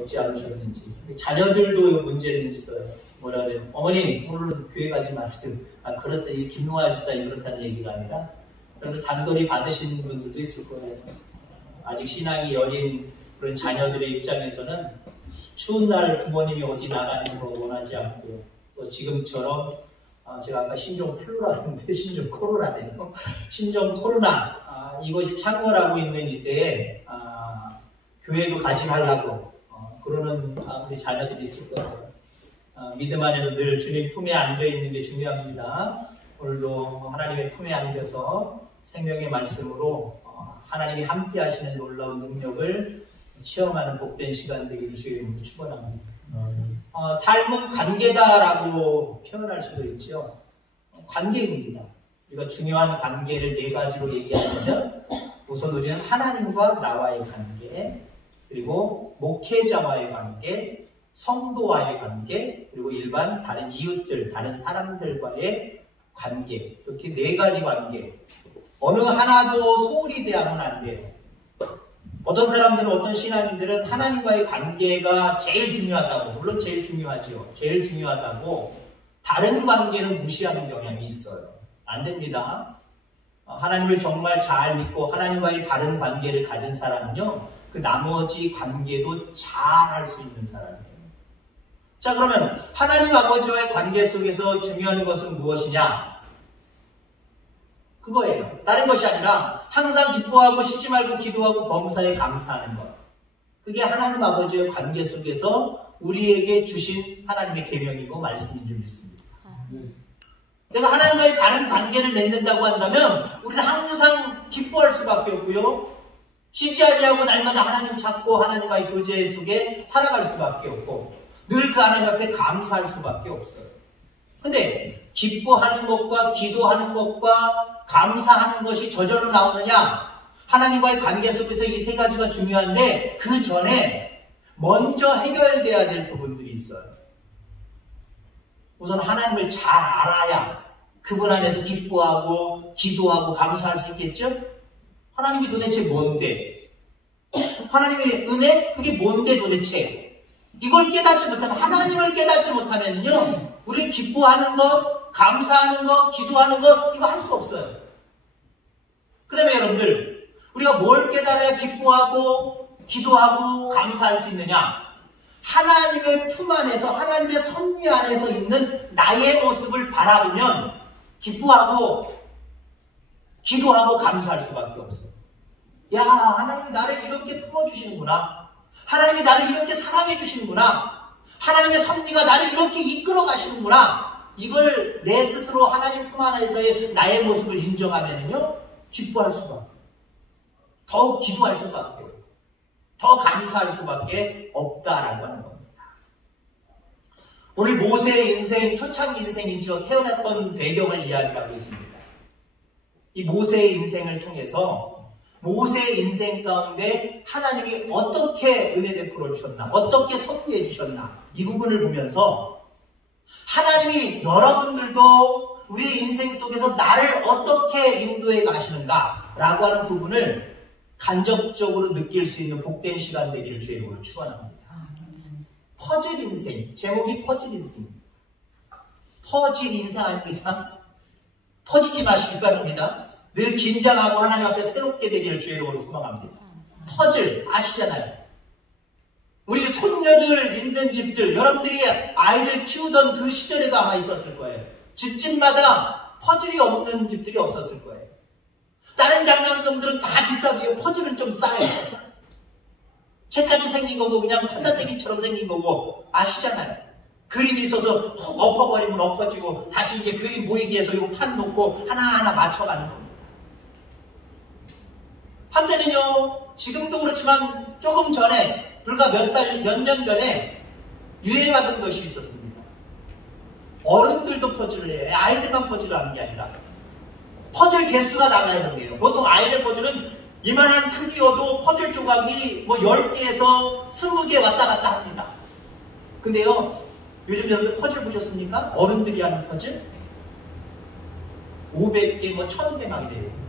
어찌 않으셨는지. 자녀들도 문제는 있어요. 뭐라 그래요? 어머니 오늘은 교회 가지 마세요. 그렇다. 이 김용화 집사님 그렇다는 얘기가 아니라 그러면 단돌이 받으시는 분들도 있을 거예요. 아직 신앙이 여린 그런 자녀들의 입장에서는 추운 날 부모님이 어디 나가는 거 원하지 않고 또 지금처럼 제가 아까 신종 플루라 했는데 신종 코로나네요. 신종 코로나 이것이 창궐하고 있는 이때에 교회도 가지 말라고 그러는 우리 자녀들이 있을 거예요. 믿음 안에서 늘 주님 품에 안겨 있는 게 중요합니다. 오늘도 하나님의 품에 안겨서 생명의 말씀으로 하나님이 함께 하시는 놀라운 능력을 체험하는 복된 시간 되기를 주의 이름으로 축원합니다. 삶은 관계다라고 표현할 수도 있죠. 관계입니다. 우리가 중요한 관계를 네 가지로 얘기하면 우선 우리는 하나님과 나와의 관계, 그리고 목회자와의 관계, 성도와의 관계, 그리고 일반 다른 이웃들, 다른 사람들과의 관계, 이렇게 네 가지 관계. 어느 하나도 소홀히 대하면 안 돼요. 어떤 사람들은, 어떤 신앙인들은 하나님과의 관계가 제일 중요하다고, 물론 제일 중요하죠. 제일 중요하다고 다른 관계는 무시하는 경향이 있어요. 안 됩니다. 하나님을 정말 잘 믿고 하나님과의 바른 관계를 가진 사람은요, 그 나머지 관계도 잘 할 수 있는 사람이에요. 자, 그러면 하나님 아버지와의 관계 속에서 중요한 것은 무엇이냐? 그거예요. 다른 것이 아니라 항상 기뻐하고 쉬지 말고 기도하고 범사에 감사하는 것. 그게 하나님 아버지의 관계 속에서 우리에게 주신 하나님의 계명이고 말씀인 줄 믿습니다. 내가 하나님과의 바른 관계를 맺는다고 한다면 우리는 항상 기뻐할 수밖에 없고요. 쉬지 아니하고 날마다 하나님 찾고 하나님과의 교제 속에 살아갈 수밖에 없고 늘 그 하나님 앞에 감사할 수밖에 없어요. 근데 기뻐하는 것과 기도하는 것과 감사하는 것이 저절로 나오느냐? 하나님과의 관계 속에서 이 세 가지가 중요한데 그 전에 먼저 해결돼야 될 부분들이 있어요. 우선 하나님을 잘 알아야 그분 안에서 기뻐하고 기도하고 감사할 수 있겠죠? 하나님이 도대체 뭔데? 하나님의 은혜? 그게 뭔데 도대체? 이걸 깨닫지 못하면, 하나님을 깨닫지 못하면요, 우리는 기뻐하는 것, 감사하는 것, 기도하는 것, 이거 할 수 없어요. 그 다음에 여러분들, 우리가 뭘 깨달아야 기뻐하고, 기도하고, 감사할 수 있느냐? 하나님의 품 안에서, 하나님의 섭리 안에서 있는 나의 모습을 바라보면, 기뻐하고, 기도하고, 감사할 수밖에 없어. 야, 하나님이 나를 이렇게 품어주시는구나. 하나님이 나를 이렇게 사랑해 주시는구나. 하나님의 섭리가 나를 이렇게 이끌어 가시는구나. 이걸 내 스스로 하나님 품 안에서의 나의 모습을 인정하면요, 기뻐할 수밖에, 더 기도할 수밖에, 더 감사할 수밖에 없다라고 하는 겁니다. 오늘 모세의 인생, 초창기 인생이죠. 태어났던 배경을 이야기하고 있습니다. 이 모세의 인생을 통해서 모세의 인생 가운데 하나님이 어떻게 은혜 베풀어 주셨나, 어떻게 섭리해 주셨나, 이 부분을 보면서 하나님이 여러분들도 우리의 인생 속에서 나를 어떻게 인도해 가시는가 라고 하는 부분을 간접적으로 느낄 수 있는 복된 시간 되기를 주의 이름으로 축원합니다. 퍼즐 인생, 제목이 퍼즐 인생입니다. 퍼즐 인생 아닙니다. 퍼지지 마시기 바랍니다. 늘 긴장하고 하나님 앞에 새롭게 되기를 주의 이름으로 소망합니다. 퍼즐 아시잖아요. 우리 손녀들 있는 집들, 여러분들이 아이들 키우던 그 시절에도 아마 있었을 거예요. 집집마다 퍼즐이 없는 집들이 없었을 거예요. 다른 장난감들은 다 비싸고요. 퍼즐은 좀 싸요. 책같이 생긴 거고 그냥 판다떼기처럼 생긴 거고 아시잖아요. 그림이 있어서 훅 엎어버리면 엎어지고 다시 이제 그림 보이기 위해서 이거 판 놓고 하나하나 맞춰가는 겁니다. 한때는요, 지금도 그렇지만 조금 전에, 불과 몇 년 전에 유행하던 것이 있었습니다. 어른들도 퍼즐을 해요. 아이들만 퍼즐을 하는 게 아니라 퍼즐 개수가 나가야 돼요. 보통 아이들 퍼즐은 이만한 크기여도 퍼즐 조각이 뭐 10개에서 20개 왔다 갔다 합니다. 근데요, 요즘 여러분들 퍼즐 보셨습니까? 어른들이 하는 퍼즐? 500개, 뭐 1000개 막 이래요.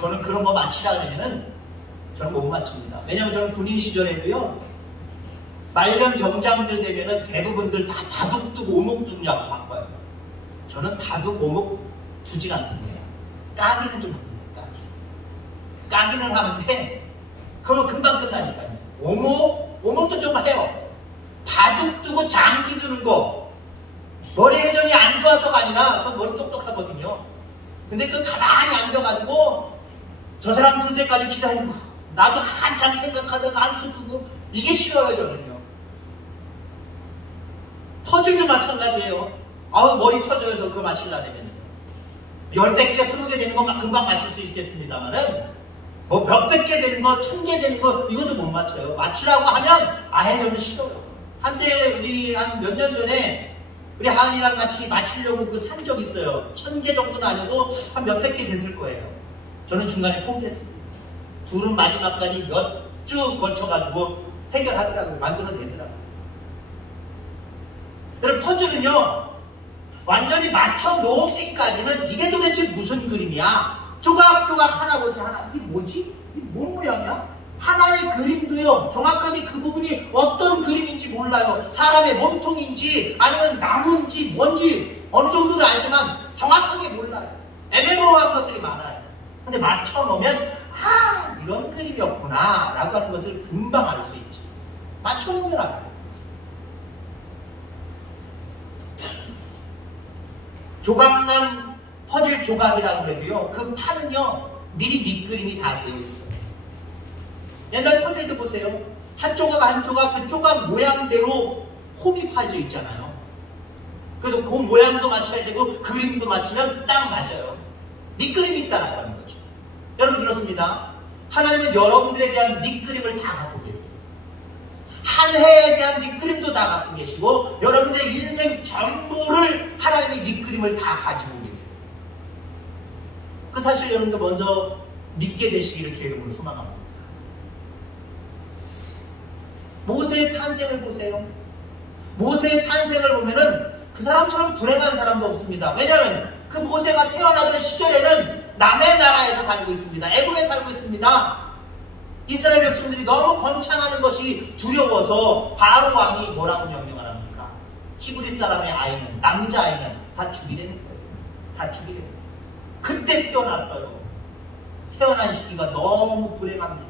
저는 그런 거 맞히라 그러면은 저는 못 맞춥니다. 왜냐면 저는 군인 시절에도요, 말년 병장들 되면은 대부분들 다 바둑 두고 오목 두냐고 바꿔요. 저는 바둑 오목 두질 않습니다. 까기는 좀 합니다. 까기는 하는데 그러면 금방 끝나니까요. 오목도 좀 해요. 바둑 두고 장기 두는 거 머리 회전이 안 좋아서가 아니라 저 머리 똑똑하거든요. 근데 그 가만히 앉아가지고 저 사람 줄 때까지 기다리고 나도 한참 생각하다가 한수 두고 이게 싫어요. 저는요. 퍼즐도 마찬가지예요. 아우 머리 터져요. 저 그거 맞추려면 10개, 20개 되는 것만 금방 맞출 수 있겠습니다만은 뭐 몇백 개 되는 거, 1000개 되는 거 이것도 못 맞춰요. 맞추라고 하면 아예 저는 싫어요. 한때 우리 한 몇 년 전에 우리 하은이랑 같이 맞추려고 그 산 적 있어요. 1000개 정도는 아니어도 한 몇백 개 됐을 거예요. 저는 중간에 포기했습니다. 둘은 마지막까지 몇 주 걸쳐가지고 해결하더라고요. 만들어내더라고요. 여러분 퍼즐은요 완전히 맞춰 놓기까지는 이게 도대체 무슨 그림이야? 조각조각 하나 보세요. 하나. 이게 뭐지? 이게 뭔 모양이야? 하나의 그림도요 정확하게 그 부분이 어떤 그림인지 몰라요. 사람의 몸통인지 아니면 나무인지 뭔지 어느 정도는 알지만 정확하게 몰라요. 애매모호한 것들이 많아요. 근데 맞춰 놓으면 아 이런 그림이었구나 라고 하는 것을 금방 알 수 있지. 맞춰 놓으면 알아요. 조각난 퍼즐 조각이라고 해도요 그 판은요 미리 밑그림이 다 되어 있어요. 옛날 퍼즐도 보세요. 한 조각 한 조각 그 조각 모양대로 홈이 파져 있잖아요. 그래서 그 모양도 맞춰야 되고 그림도 맞추면 딱 맞아요. 밑그림이 있다라고 하는 거죠. 여러분 그렇습니다. 하나님은 여러분들에 대한 밑그림을 다 갖고 계세요. 한 해에 대한 밑그림도 다 갖고 계시고 여러분들의 인생 전부를 하나님의 밑그림을 다 가지고 계세요. 그 사실 여러분도 먼저 믿게 되시기를 주의 이름으로 소망합니다. 모세의 탄생을 보세요. 모세의 탄생을 보면은 그 사람처럼 불행한 사람도 없습니다. 왜냐하면 그 모세가 태어나던 시절에는 남의 나라에서 살고 있습니다. 애굽에 살고 있습니다. 이스라엘 백성들이 너무 번창하는 것이 두려워서 바로 왕이 뭐라고 명령을 합니까? 히브리 사람의 아이는 남자아이는 다 죽이려는 거예요. 다 죽이려는 거예요. 그때 태어났어요. 태어난 시기가 너무 불행합니다.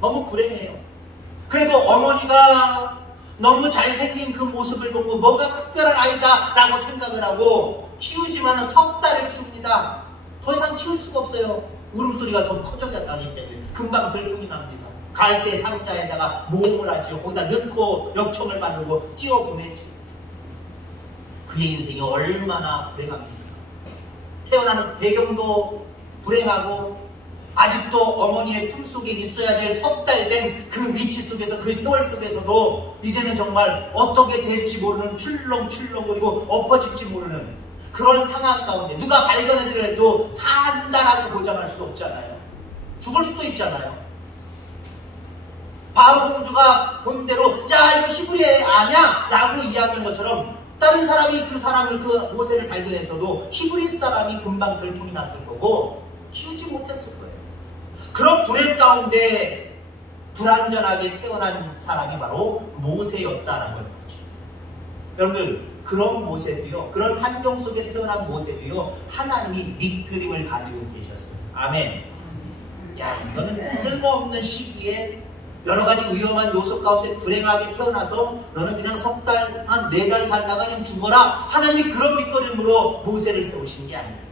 너무 불행해요. 그래도 어머니가 너무 잘생긴 그 모습을 보고 뭔가 특별한 아이다 라고 생각을 하고 키우지만 석 달을 키웁니다. 더 이상 키울 수가 없어요. 울음소리가 더 커져가기 때문에 금방 들통이 납니다. 갈대 상자에다가 모험을 하지 거기다 넣고 역청을 만들고 뛰어보내지. 그의 인생이 얼마나 불행합니까? 태어나는 배경도 불행하고 아직도 어머니의 품속에 있어야 될 석 달 된 그 위치 속에서 그 세월 속에서도 이제는 정말 어떻게 될지 모르는 출렁출렁거리고 엎어질지 모르는 그런 상황 가운데 누가 발견해더라도 산다라고 보장할 수도 없잖아요. 죽을 수도 있잖아요. 바로 공주가 본 대로 야 이거 히브리 애 아냐? 라고 이야기한 것처럼 다른 사람이 그 사람을 그 모세를 발견했어도 히브리 사람이 금방 들통이 났을 거고 키우지 못했을 거예요. 그런 불행 가운데 불완전하게 태어난 사람이 바로 모세였다라는 거죠. 여러분들 그런 모세도요, 그런 환경 속에 태어난 모세도요, 하나님이 밑그림을 가지고 계셨어요. 아멘. 야, 너는 쓸모없는 시기에 여러 가지 위험한 요소 가운데 불행하게 태어나서 너는 그냥 석 달, 한 4달 살다가 그냥 죽어라. 하나님이 그런 밑그림으로 모세를 세우신 게 아니에요.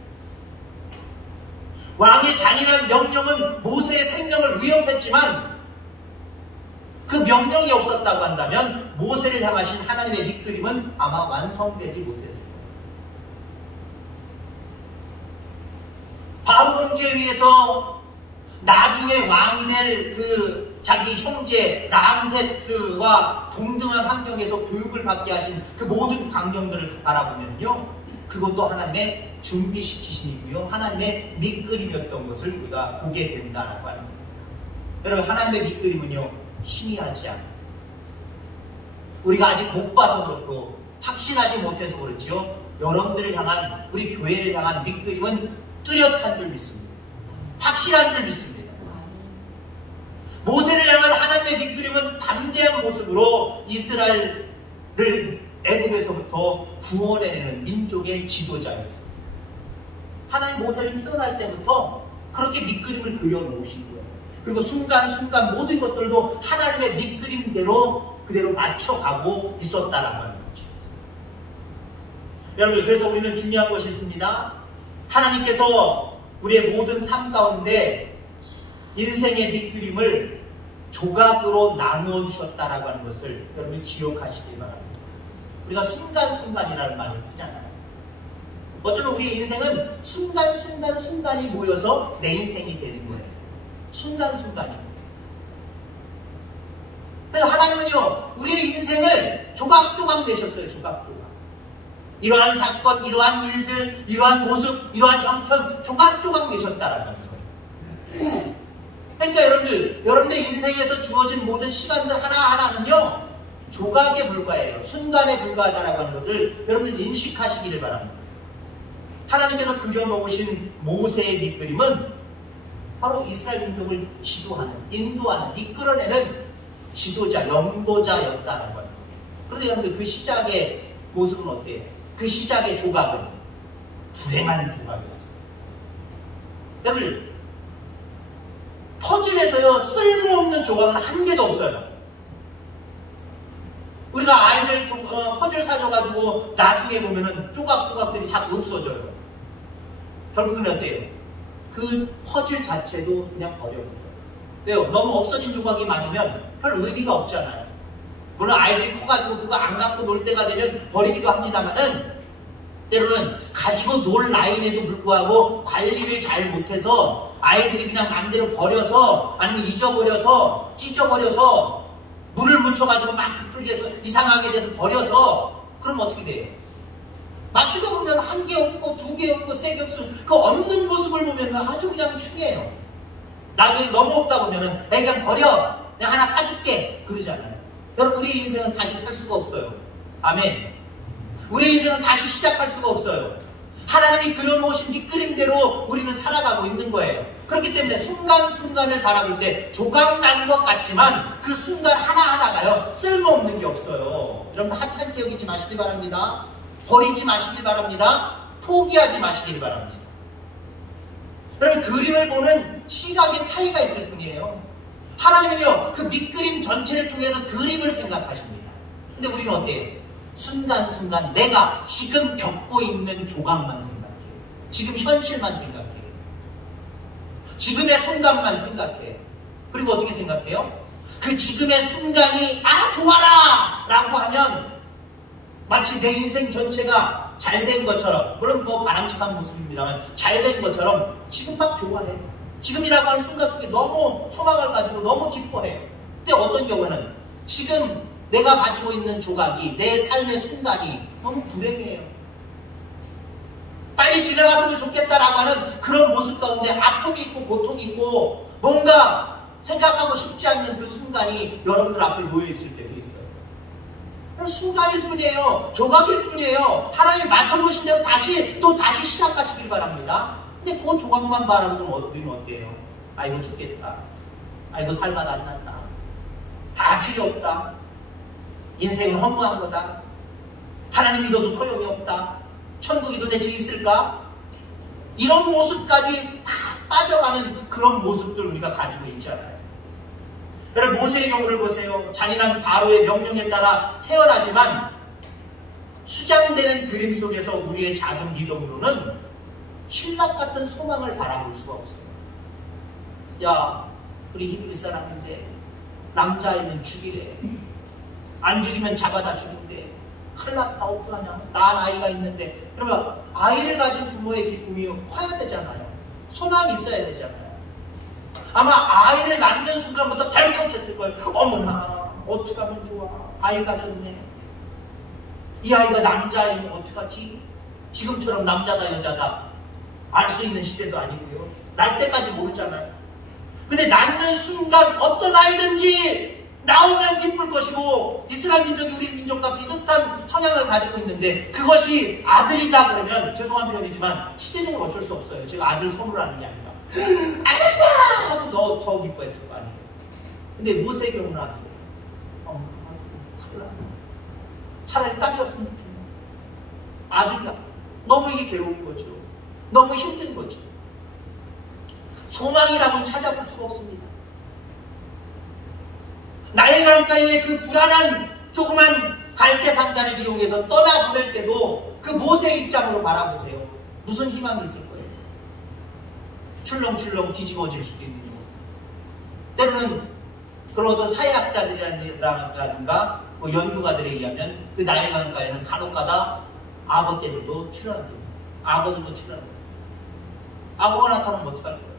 왕의 잔인한 명령은 모세의 생명을 위협했지만 그 명령이 없었다고 한다면 모세를 향하신 하나님의 밑그림은 아마 완성되지 못했을 거예요. 바로 공주에 의해서 나중에 왕이 될 그 자기 형제 람세스와 동등한 환경에서 교육을 받게 하신 그 모든 광경들을 바라보면요, 그것도 하나님의 준비시키신이고요, 하나님의 밑그림이었던 것을 우리가 보게 된다라고 하는 겁니다. 여러분, 하나님의 밑그림은요, 희미하지 않아요. 우리가 아직 못 봐서 그렇고 확신하지 못해서 그렇지요, 여러분들을 향한, 우리 교회를 향한 밑그림은 뚜렷한 줄 믿습니다. 확실한 줄 믿습니다. 모세를 향한 하나님의 밑그림은 담대한 모습으로 이스라엘을 애굽에서부터 구원해내는 민족의 지도자였어요. 하나님 모세를 태어날 때부터 그렇게 밑그림을 그려놓으신 거예요. 그리고 순간순간 모든 것들도 하나님의 밑그림대로 그대로 맞춰가고 있었다라는 거죠. 여러분, 그래서 우리는 중요한 것이 있습니다. 하나님께서 우리의 모든 삶 가운데 인생의 밑그림을 조각으로 나누어 주셨다라고 하는 것을 여러분 기억하시길 바랍니다. 우리가 순간순간이라는 말을 쓰잖아요. 어쩌면 우리 인생은 순간순간이 모여서 내 인생이 되는 거예요. 순간순간이. 그래서 하나님은요, 우리의 인생을 조각조각 내셨어요. 조각조각. 이러한 사건, 이러한 일들, 이러한 모습, 이러한 형편 조각조각 내셨다라는 거예요. 그러니까 여러분들의 인생에서 주어진 모든 시간들 하나하나는요, 조각에 불과해요. 순간에 불과하다라고 하는 것을 여러분 인식하시기를 바랍니다. 하나님께서 그려놓으신 모세의 밑그림은 바로 이스라엘 민족을 지도하는, 인도하는, 이끌어내는 지도자, 영도자였다는 거예요. 그런데 여러분들 그 시작의 모습은 어때요? 그 시작의 조각은 불행한 조각이었어요. 여러분, 퍼즐에서요, 쓸모없는 조각은 한 개도 없어요. 우리가 아이들 퍼즐 사줘가지고 나중에 보면은 조각들이 자꾸 없어져요. 결국은 어때요? 그 퍼즐 자체도 그냥 버려버려요. 왜요? 너무 없어진 조각이 많으면 별 의미가 없잖아요. 물론 아이들이 커가지고 그거 안 갖고 놀 때가 되면 버리기도 합니다만은, 때로는 가지고 놀 나이에도 불구하고 관리를 잘 못해서 아이들이 그냥 마음대로 버려서, 아니면 잊어버려서, 찢어버려서, 물을 묻혀가지고 막 부풀게 해서 이상하게 돼서 버려서, 그럼 어떻게 돼요? 맞추다 보면 한 개 없고, 두 개 없고, 세 개 없고, 그 없는 모습을 보면 아주 그냥 흉해요. 나중에 너무 없다 보면은, 그냥 버려! 내가 하나 사줄게! 그러잖아요. 여러분, 우리 인생은 다시 살 수가 없어요. 아멘. 우리 인생은 다시 시작할 수가 없어요. 하나님이 그려놓으신 밑그림대로 우리는 살아가고 있는 거예요. 그렇기 때문에 순간순간을 바라볼 때 조각 난 것 같지만 그 순간 하나하나가요, 쓸모없는 게 없어요. 여러분, 하찮게 여기지 마시기 바랍니다. 버리지 마시길 바랍니다. 포기하지 마시길 바랍니다. 여러분, 그림을 보는 시각의 차이가 있을 뿐이에요. 하나님은요, 그 밑그림 전체를 통해서 그림을 생각하십니다. 근데 우리는 어때요? 순간순간 내가 지금 겪고 있는 조각만 생각해요. 지금 현실만 생각해요. 지금의 순간만 생각해요. 그리고 어떻게 생각해요? 그 지금의 순간이 좋아라! 라고 하면 마치 내 인생 전체가 잘된 것처럼, 물론 뭐 바람직한 모습입니다만 잘된 것처럼 지금 막 좋아해요. 지금이라고 하는 순간 속에 너무 소망을 가지고 너무 기뻐해요. 근데 어떤 경우는 지금 내가 가지고 있는 조각이, 내 삶의 순간이 너무 불행해요. 빨리 지나갔으면 좋겠다라고 하는 그런 모습 가운데 아픔이 있고 고통이 있고 뭔가 생각하고 싶지 않는 그 순간이 여러분들 앞에 놓여있을 때도 있어요. 순간일 뿐이에요. 조각일 뿐이에요. 하나님이 맞춰보신 대로 다시 시작하시길 바랍니다. 근데 그 조각만 바라보면 우리는 어때요? 이거 죽겠다. 이거 살맛 안 난다. 다 필요 없다. 인생은 허무한 거다. 하나님 믿어도 소용이 없다. 천국이 도대체 있을까? 이런 모습까지 다 빠져가는 그런 모습들 우리가 가지고 있잖아요. 여러분, 모세의 경우를 보세요. 잔인한 바로의 명령에 따라 태어나지만 수장되는 그림 속에서 우리의 작은 믿음으로는 신락 같은 소망을 바라볼 수가 없어요. 야, 우리 히브리 사람인데 남자이면 죽이래. 안 죽이면 잡아다 죽는데 큰일 났다, 어떡하냐. 난 아이가 있는데. 그러면 아이를 가진 부모의 기쁨이 커야 되잖아요. 소망이 있어야 되잖아요. 아마 아이를 낳는 순간부터 덜컥했을 거예요. 어머나, 어떡하면 좋아. 아이가 좋네. 이 아이가 남자이면 어떡하지? 지금처럼 남자다 여자다 알 수 있는 시대도 아니고요. 날 때까지 모르잖아요. 근데 낳는 순간 어떤 아이든지 나오면 기쁠 것이고, 이스라엘 민족이 우리 민족과 비슷한 성향을 가지고 있는데 그것이 아들이다 그러면, 죄송한 표현이지만 시대적으로 어쩔 수 없어요. 제가 아들 선호라는 게 아니라 아들이다 하고 너 더 기뻐했을 거 아니에요. 근데 모세의 경우는 안 돼요. 큰일 나네. 차라리 딸이었으면 좋겠네. 아들이야. 너무 이게 괴로운 거죠. 너무 힘든 거죠. 소망이라고는 찾아볼 수가 없습니다. 나일 강가의 그 불안한 조그만 갈대 상자를 이용해서 떠나보낼 때도 그 모세의 입장으로 바라보세요. 무슨 희망이 있을 거예요? 출렁출렁 뒤집어질 수도 있는 거. 때로는 그런 어떤 사회학자들이라든가 뭐 연구가들에 의하면 그 나일 강가에는 간혹가다 악어떼들도 출현합니다. 악어들도 출현합니다. 악어가 나타나면 어떡할 거예요?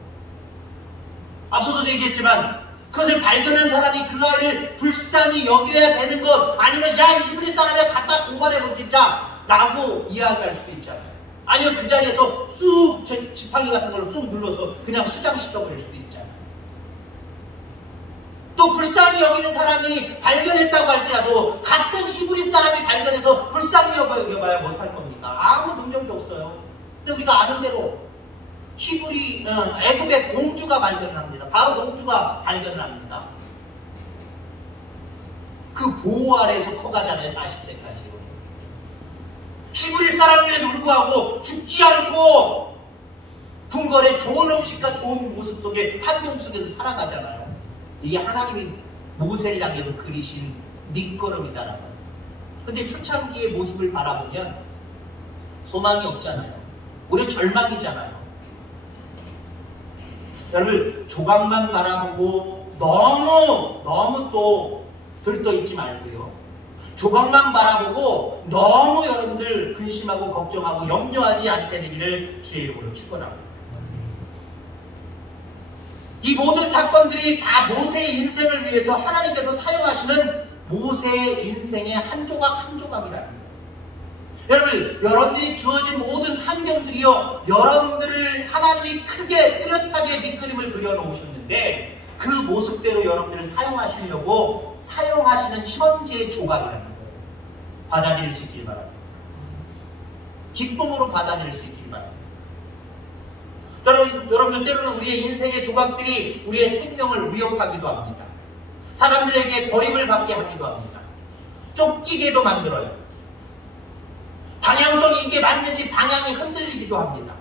앞서도 얘기했지만 그것을 발견한 사람이 그 아이를 불쌍히 여겨야 되는 것, 아니면 야 이스라엘 사람을 갖다 고발해보자 라고 이야기할 수도 있잖아요. 아니면 그 자리에서 쑥 지팡이 같은 걸로 쑥 눌러서 그냥 수장시켜버릴 수도 있잖아요. 또 불쌍히 여기는 사람이 발견했다고 할지라도 같은 히브리 사람이 발견해서 불쌍히 여겨봐야 못할 겁니까? 아무 능력도 없어요. 근데 우리가 아는 대로 애굽의 공주가 발견을 합니다. 바로 공주가 발견을 합니다. 그 보호 아래에서 커가잖아요. 40세까지요. 히브리 사람임에도 불구하고 죽지 않고 궁궐의 좋은 음식과 좋은 모습 속에 환경 속에서 살아가잖아요. 이게 하나님이 모세를 향해서 그리신 밑거름이다라는 거예요. 근데 초창기의 모습을 바라보면 소망이 없잖아요. 오히려 절망이잖아요. 여러분 조각만 바라보고 너무 또 들떠있지 말고요. 조각만 바라보고 너무 여러분들 근심하고 걱정하고 염려하지 않게 되기를 주의 이름으로 축원합니다. 이 모든 사건들이 다 모세의 인생을 위해서 하나님께서 사용하시는 모세의 인생의 한 조각 한 조각이라는 거예요. 여러분, 여러분들이 주어진 모든 환경들이요, 여러분들을 하나님이 크게 뚜렷하게 밑그림을 그려놓으셨는데 그 모습대로 여러분들을 사용하시려고 사용하시는 현재의 조각이라는 거예요. 받아들일 수 있길 바랍니다. 기쁨으로 받아들일 수 있길 바랍니다. 여러분들 때로는 우리의 인생의 조각들이 우리의 생명을 위협하기도 합니다. 사람들에게 버림을 받게 하기도 합니다. 쫓기게도 만들어요. 방향성이 이게 맞는지 방향이 흔들리기도 합니다.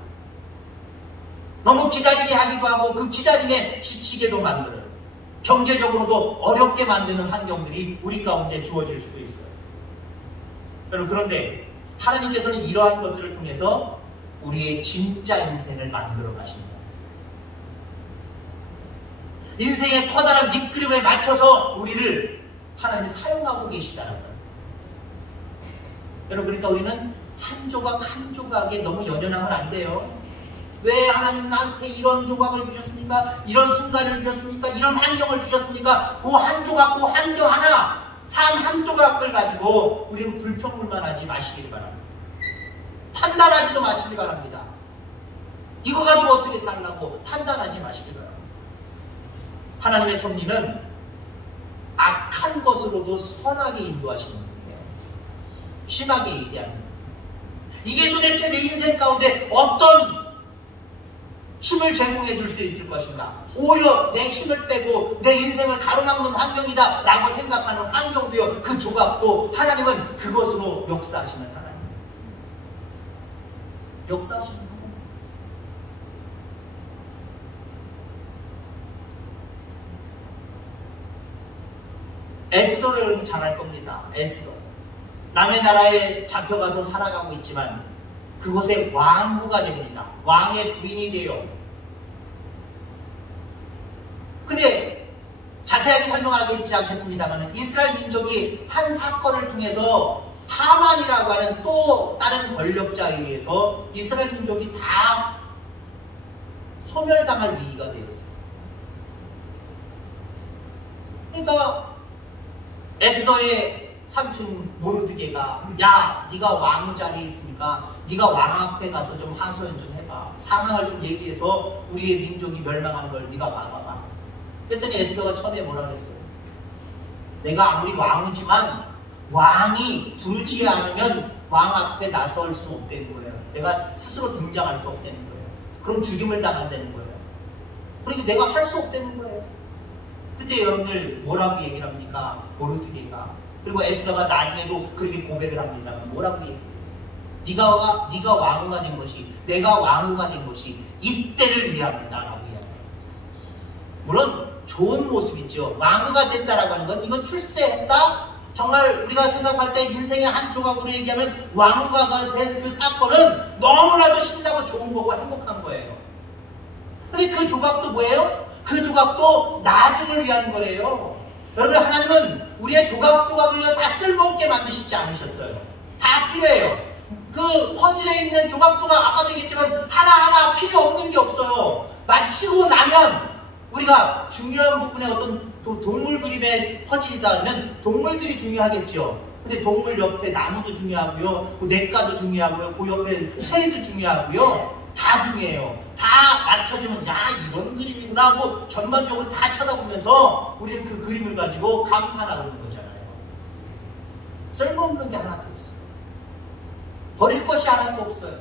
너무 기다리게 하기도 하고 그 기다림에 지치게도 만들어요. 경제적으로도 어렵게 만드는 환경들이 우리 가운데 주어질 수도 있어요. 여러분, 그런데 하나님께서는 이러한 것들을 통해서 우리의 진짜 인생을 만들어 가신다. 인생의 커다란 밑그림에 맞춰서 우리를 하나님이 사용하고 계시다는 거예요. 여러분, 그러니까 우리는 한 조각 한 조각에 너무 연연하면 안 돼요. 왜 하나님 나한테 이런 조각을 주셨습니까? 이런 순간을 주셨습니까? 이런 환경을 주셨습니까? 그 한 조각, 그 환경 하나, 삶 한 조각을 가지고 우리는 불평불만하지 마시길 바랍니다. 판단하지도 마시기 바랍니다. 이거 가지고 어떻게 살라고 판단하지 마시기 바랍니다. 하나님의 섭리는 악한 것으로도 선하게 인도하시는 분이에요. 심하게 얘기하는 거예요. 이게 도대체 내 인생 가운데 어떤 힘을 제공해 줄 수 있을 것인가? 오히려 내 힘을 빼고 내 인생을 가로막는 환경이다 라고 생각하는 환경도요, 그 조각도 하나님은 그것으로 역사하시는 하나님. 역사하시는 하나님. 에스더를 여러분 잘 알 겁니다. 에스더. 남의 나라에 잡혀가서 살아가고 있지만 그곳의 왕후가 됩니다. 왕의 부인이 돼요. 근데 자세하게 설명하지 않겠습니다만 이스라엘 민족이 한 사건을 통해서 하만이라고 하는 또 다른 권력자에 의해서 이스라엘 민족이 다 소멸당할 위기가 되었어요. 그러니까 에스더의 삼촌 모르드게가 야, 네가 왕 자리에 있으니까 네가 왕 앞에 가서 좀 하소연 좀 해봐. 상황을 좀 얘기해서 우리의 민족이 멸망하는 걸 네가 막아봐. 그랬더니 에스더가 처음에 뭐라 그랬어요? 내가 아무리 왕이지만 왕이 부르지 않으면 왕 앞에 나설 수 없다는 거예요. 내가 스스로 등장할 수 없다는 거예요. 그럼 죽임을 당한다는 거예요. 그러니까 내가 할 수 없다는 거예요. 그때 여러분들 뭐라고 얘기를 합니까? 모르드게가. 그리고 에스더가 나중에도 그렇게 고백을 합니다. 뭐라고 얘기해요? 네가 왕후가 된 것이, 내가 왕후가 된 것이 이때를 위함이다 라고 이야기해요. 물론 좋은 모습이죠. 왕후가 된다라고 하는 건, 이건 출세했다? 정말 우리가 생각할 때 인생의 한 조각으로 얘기하면 왕후가 된 그 사건은 너무나도 신나고 좋은 거고 행복한 거예요. 근데 그 조각도 뭐예요? 그 조각도 나중을 위한 거래요. 여러분, 하나님은 우리의 조각조각을 다 쓸모없게 만드시지 않으셨어요. 다 필요해요. 그 퍼즐에 있는 조각조각, 아까도 얘기했지만 하나하나 필요 없는 게 없어요. 마치고 나면 우리가 중요한 부분에 어떤 동물 그림의 퍼즐이다 하면 동물들이 중요하겠죠. 근데 동물 옆에 나무도 중요하고요, 그 냇가도 중요하고요, 그 옆에 새도 중요하고요. 다 중요해요. 다 맞춰주면 야, 이런 그림이구나 하고 전반적으로 다 쳐다보면서 우리는 그 그림을 가지고 감탄하고 있는 거잖아요. 쓸모없는 게 하나도 없어요. 버릴 것이 하나도 없어요.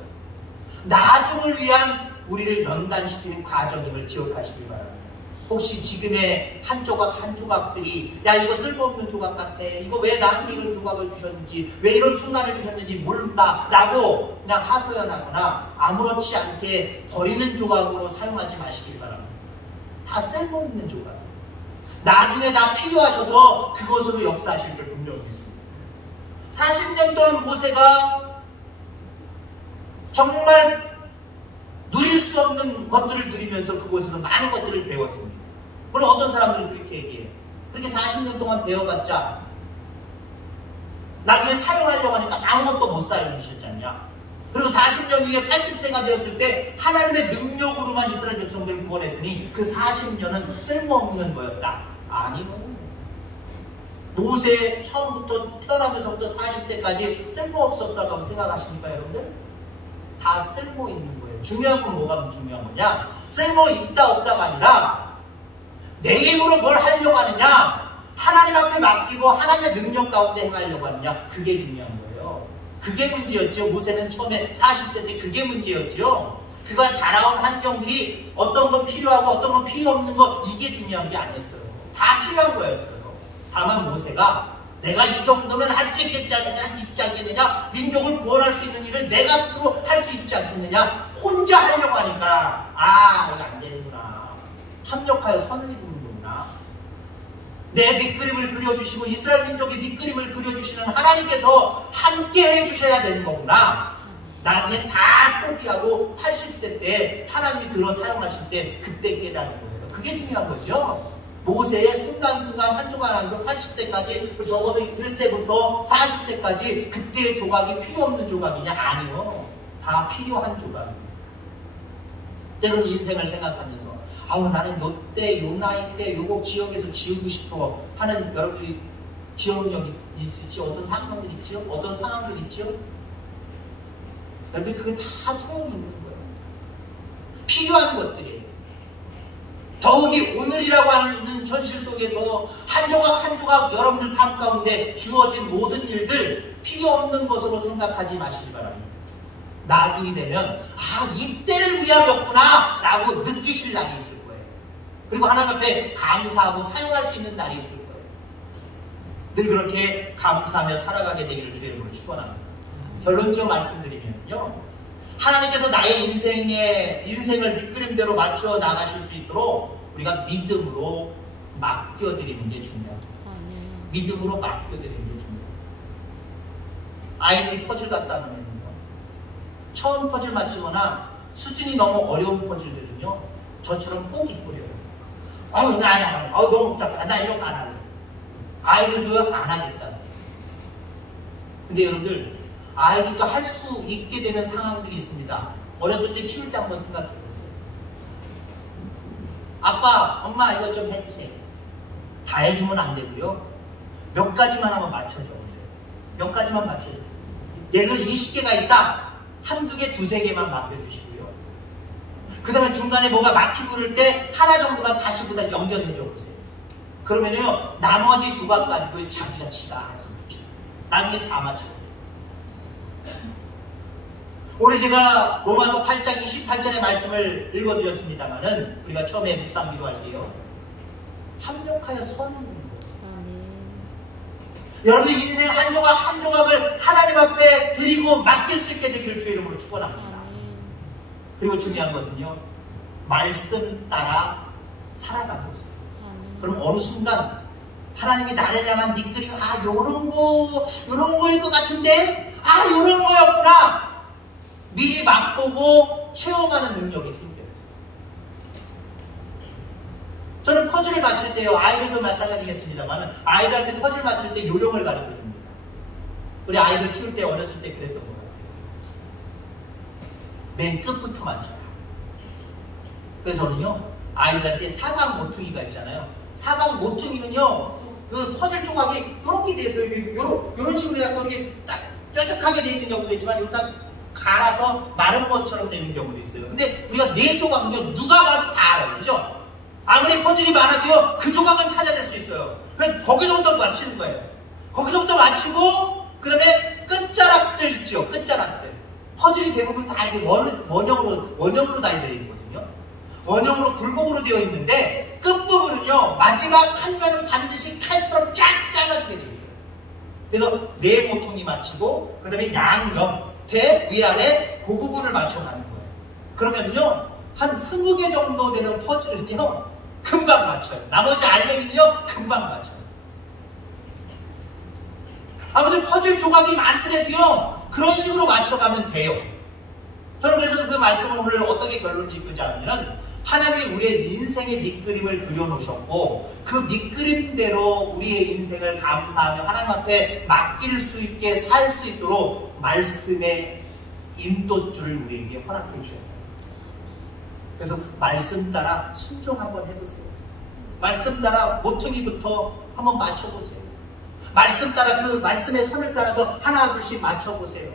나중을 위한 우리를 연단시키는 과정임을 기억하시길 바랍니다. 혹시 지금의 한 조각 한 조각들이 야, 이거 쓸모없는 조각 같아, 이거 왜 나한테 이런 조각을 주셨는지, 왜 이런 순간을 주셨는지 모른다 라고 그냥 하소연하거나 아무렇지 않게 버리는 조각으로 사용하지 마시길 바랍니다. 다 쓸모있는 조각, 나중에 다 필요하셔서 그것으로 역사하실 줄 분명히 믿습니다. 40년 동안 모세가 정말 누릴 수 없는 것들을 누리면서 그곳에서 많은 것들을 배웠습니다. 물론 어떤 사람들은 그렇게 얘기해요. 그렇게 40년 동안 배워봤자 나중에 사용하려고 하니까 아무것도 못 사용하셨잖냐. 그리고 40년 후에 80세가 되었을 때 하나님의 능력으로만 이스라엘 백성들을 구원했으니 그 40년은 쓸모없는 거였다. 아니요. 모세 처음부터 태어나면서부터 40세까지 쓸모없었다고 생각하십니까, 여러분들? 다 쓸모있는 거예요. 중요한 건 뭐가 중요한 거냐? 쓸모있다 없다가 아니라 내 힘으로 뭘 하려고 하느냐, 하나님 앞에 맡기고 하나님의 능력 가운데 행하려고 하느냐, 그게 중요한 거예요. 그게 문제였죠. 모세는 처음에 40세 때 그게 문제였죠. 그가 자라온 환경들이 어떤 건 필요하고 어떤 건 필요 없는 거, 이게 중요한 게 아니었어요. 다 필요한 거였어요. 다만 모세가 내가 이 정도면 할 수 있지 않겠느냐, 민족을 구원할 수 있는 일을 내가 스스로 할 수 있지 않겠느냐, 혼자 하려고 하니까 이거 안 되는구나, 합력하여 선을 이루는구나. 내 밑그림을 그려주시고 이스라엘 민족의 밑그림을 그려주시는 하나님께서 함께 해주셔야 되는 거구나. 나중에 다 포기하고 80세 때 하나님이 들어 사용하실 때 그때 깨닫는 거예요. 그게 중요한 거죠. 모세의 순간순간 한 조각 한 조, 80세까지, 적어도 1세부터 40세까지 그때의 조각이 필요 없는 조각이냐? 아니요. 다 필요한 조각입니다. 때로는 인생을 생각하면서 나는 요때, 요 나이 때 요거 기억에서 지우고 싶어 하는 여러분들이 기억력이 있으시죠? 어떤 상황들 있죠? 어떤 상황들 있죠? 여러분, 그게 다 소용이 있는 거예요. 필요한 것들이에요. 더욱이 오늘이라고 하는 현실 속에서 한 조각 한 조각 여러분들 삶 가운데 주어진 모든 일들 필요 없는 것으로 생각하지 마시기 바랍니다. 나중이 되면 이때를 위함이었구나 라고 느끼실 날이 있을 거예요. 그리고 하나님 앞에 감사하고 사용할 수 있는 날이 있을 거예요. 늘 그렇게 감사하며 살아가게 되기를 주의 이름으로 축원합니다. 결론적으로 말씀드리면요, 하나님께서 나의 인생을 밑그림대로 맞추어 나가실 수 있도록 우리가 믿음으로 맡겨드리는 게 중요합니다. 믿음으로 맡겨드리는 게 중요합니다. 아이들이 퍼즐 갖다 놓으면요, 처음 퍼즐 맞추거나 수준이 너무 어려운 퍼즐들은요, 저처럼 포기뿌려요. 나 안 할래. 너무 복잡해. 나 이런 거 안 할래. 아이들도 안 하겠다. 근데 여러분들, 아이들도 할 수 있게 되는 상황들이 있습니다. 어렸을 때 키울 때 한번 생각해보세요. 아빠, 엄마 이것 좀 해주세요. 다 해주면 안 되고요, 몇 가지만 한번 맞춰줘보세요. 몇 가지만 맞춰주세요. 예를 들어 20개가 있다. 한두 개, 두세 개만 맡겨주시고요. 그 다음에 중간에 뭐가 막히고 그럴 때 하나 정도만 다시 보다 연결해줘 보세요. 그러면요, 나머지 조각 가지고 자기가 치다 해서 맞춰요. 나중에 다 맞춰요. 오늘 제가 로마서 8장 28절의 말씀을 읽어드렸습니다만은 우리가 처음에 묵상 기도할게요. 합력하여 선을 이루는 거예요. 여러분의 인생 한 조각 한 조각을 하나님 앞에 드리고 맡길 수 있게 되기를 주의 이름으로 축원합니다. 그리고 중요한 것은요, 말씀 따라 살아가는 것이에요. 그럼 어느 순간 하나님이 나를 향한 밑그림, 요런 거일 것 같은데, 요런 거였구나. 미리 맛보고 체험하는 능력이 생겨요. 저는 퍼즐을 맞출 때요, 아이들도 마찬가지겠습니다만, 아이들한테 퍼즐 맞출 때 요령을 가르쳐 줍니다. 우리 아이들 키울 때, 어렸을 때 그랬던 것 같아요. 맨 끝부터 맞춰요. 그래서 저는요, 아이들한테 사각 모퉁이가 있잖아요. 사각 모퉁이는요, 그 퍼즐 조각이 이렇게 돼 있어요. 이런 식으로 약간 이렇게 딱 뾰족하게 돼 있는 경우도 있지만, 이렇게 딱 갈아서 마른 것처럼 돼 있는 경우도 있어요. 근데 우리가 네 조각은요, 누가 봐도 다 알아요. 그죠? 아무리 퍼즐이 많아도요, 그 조각은 찾아낼 수 있어요. 그래서 거기서부터 맞추는 거예요. 거기서부터 맞추고, 그 다음에 끝자락들 있죠. 끝자락들. 퍼즐이 대부분 다 이렇게 원형으로 다 되어 있거든요. 원형으로 굴곡으로 되어 있는데, 끝부분은요, 마지막 한 면은 반드시 칼처럼 쫙 잘라지게 되어 있어요. 그래서 네 모퉁이 맞추고, 그 다음에 양옆에 위아래 그 부분을 맞춰가는 거예요. 그러면요, 한 20개 정도 되는 퍼즐은요, 금방 맞춰요. 나머지 알맹이는요, 금방 맞춰요. 아무튼 퍼즐 조각이 많더라도요, 그런 식으로 맞춰가면 돼요. 저는 그래서 그 말씀을 오늘 어떻게 결론 짓고자 하면은, 하나님이 우리의 인생의 밑그림을 그려놓으셨고, 그 밑그림대로 우리의 인생을 감사하며 하나님 앞에 맡길 수 있게 살 수 있도록 말씀의 인도줄을 우리에게 허락해 주셨다. 그래서 말씀 따라 순종 한번 해보세요. 말씀 따라 모퉁이부터 한번 맞춰보세요. 말씀 따라 그 말씀의 선을 따라서 하나 둘씩 맞춰보세요.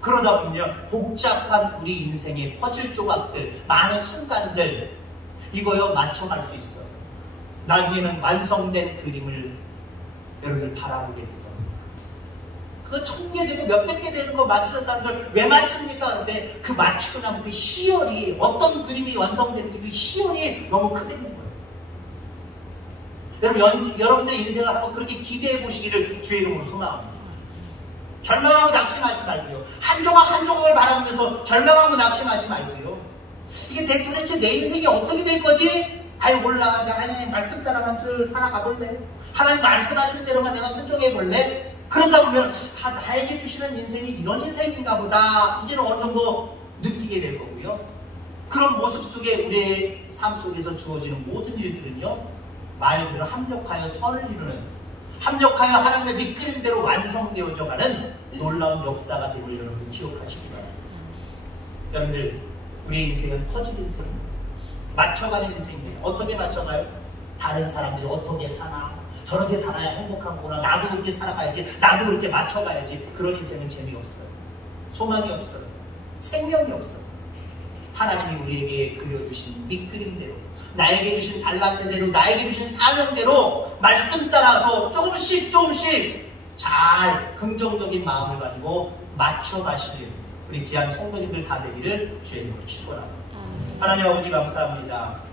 그러다 보면 복잡한 우리 인생의 퍼즐 조각들, 많은 순간들, 이거요 맞춰갈 수 있어요. 나중에는 완성된 그림을 여러분들 바라보게 되죠. 그거 1000개 되고 몇백 개 되는 거 맞추는 사람들 왜 맞춥니까? 그런데 그 맞추고 나면 그 시열이, 어떤 그림이 완성되는지 그 시열이 너무 크다는 거예요. 여러분들의 인생을 한번 그렇게 기대해 보시기를 주의 이름으로 소망합니다. 절망하고 낙심하지 말고요. 한 조각 한 조각을 바라보면서 절망하고 낙심하지 말고요. 이게 도대체 내 인생이 어떻게 될 거지? 몰라. 내가 하나님 말씀 따라만 쭉 살아가 볼래? 하나님 말씀하시는 대로만 내가 순종해 볼래? 그러다 보면 나에게 주시는 인생이 이런 인생인가 보다. 이제는 어느 정도 느끼게 될 거고요. 그런 모습 속에 우리의 삶 속에서 주어지는 모든 일들은요, 말 그대로 합력하여 선을 이루는, 합력하여 하나님의 밑그림대로 완성되어져 가는 놀라운 역사가 됨을 여러분 기억하시기 바랍니다. 여러분들, 우리의 인생은 퍼즐 인생입니다. 맞춰가는 인생입니다. 어떻게 맞춰가요? 다른 사람들이 어떻게 사나? 저렇게 살아야 행복한 거구나. 나도 그렇게 살아가야지. 나도 그렇게 맞춰가야지. 그런 인생은 재미없어요. 소망이 없어요. 생명이 없어요. 하나님이 우리에게 그려주신 밑그림대로, 나에게 주신 달란트대로, 나에게 주신 사명대로 말씀 따라서 조금씩 잘 긍정적인 마음을 가지고 맞춰가시는 우리 귀한 성도님들 다 되기를 주의 이름으로 축원합니다. 하나님 아버지 감사합니다.